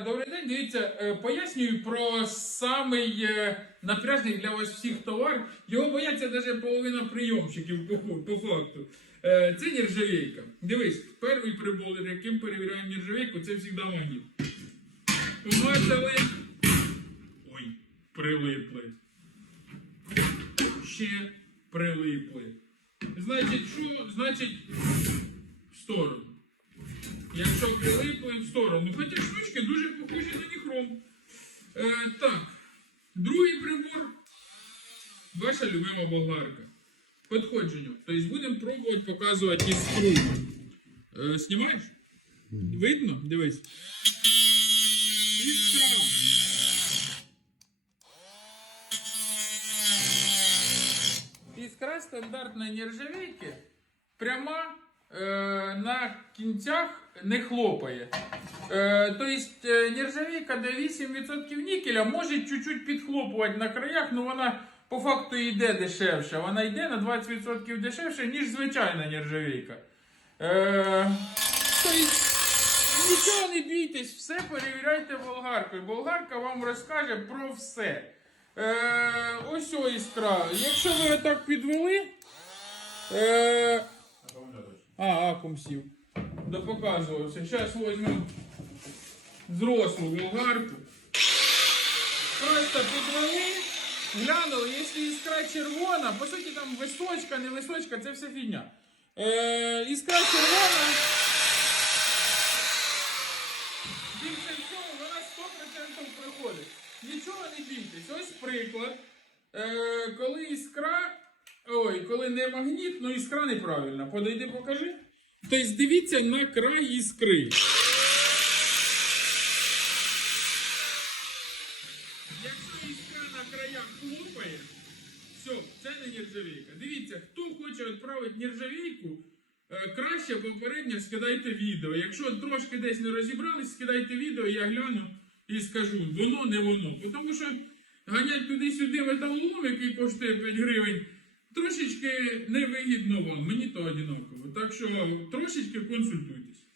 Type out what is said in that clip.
Добрий день, дивіться, е, пояснюю про самий е, напряжний для вас всіх товар. Його бояться навіть половина прийомщиків по, факту. Е, Це нержавейка. Дивись, перший прибор, яким перевіряємо нержавейку, це завжди магніт. Вмазали. Ой, прилипли. Ще прилипли. Значить, що? Значить, в сторону. Якщо прилипли в сторону. Хоча штучки дуже похожі на ніхром. Е, так. Другий прибор. Ваша любима болгарка. Подходження. Тобто будемо пробувати показувати іскру. Е, знімаєш? Видно? Дивись. Іскра. Іскра стандартної нержавейки пряма е, на кінцях не хлопає. Е, тобто е, нержавейка до 8% нікеля може чуть-чуть підхлопувати на краях, але вона по факту йде дешевше. Вона йде на 20% дешевше, ніж звичайна нержавейка. Е, тобто нічого не бійтесь, все перевіряйте болгаркою. Болгарка вам розкаже про все. Ось о іскра. Якщо ви отак підвели. А, акум сів. Допоказувався. Зараз візьмемо взрослу болгарку. Просто підвели, глянули, якщо іскра червона, по суті там височка, не височка, це все фігня. Е, іскра червона. Більше всього, вона 100% приходить. Нічого не бійтесь. Ось приклад. Е, коли іскра. Коли не магніт, ну іскра неправильна. Подойди, покажи. Тобто дивіться на край іскри. Якщо іскра на краях хлопає, все, це не нержавейка. Дивіться, хто хоче відправити нержавейку, е, краще попередньо скидайте відео. Якщо трошки десь не розібрались, скидайте відео, я гляну і скажу, воно не воно. Тому що ганять туди-сюди металолом, який коштує 5 гривень, трошечки невигідно вам, мені то одинаково. Так що трошечки консультуйтесь.